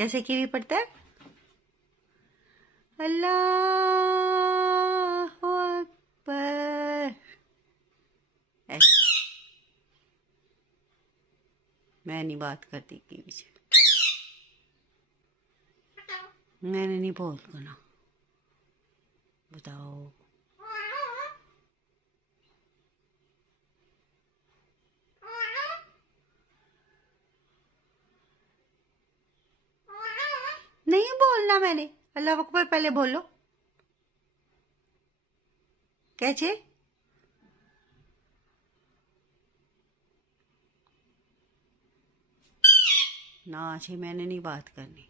कैसे कीवी पढ़ता है? अल्लाह अकबर। मैं नहीं बात करती कीवी से, मैंने नहीं बोल करना। बताओ। नहीं बोलना मैंने। अल्लाह अकबर पहले बोलो। कैसे? ना अच्छी मैंने नहीं बात करनी।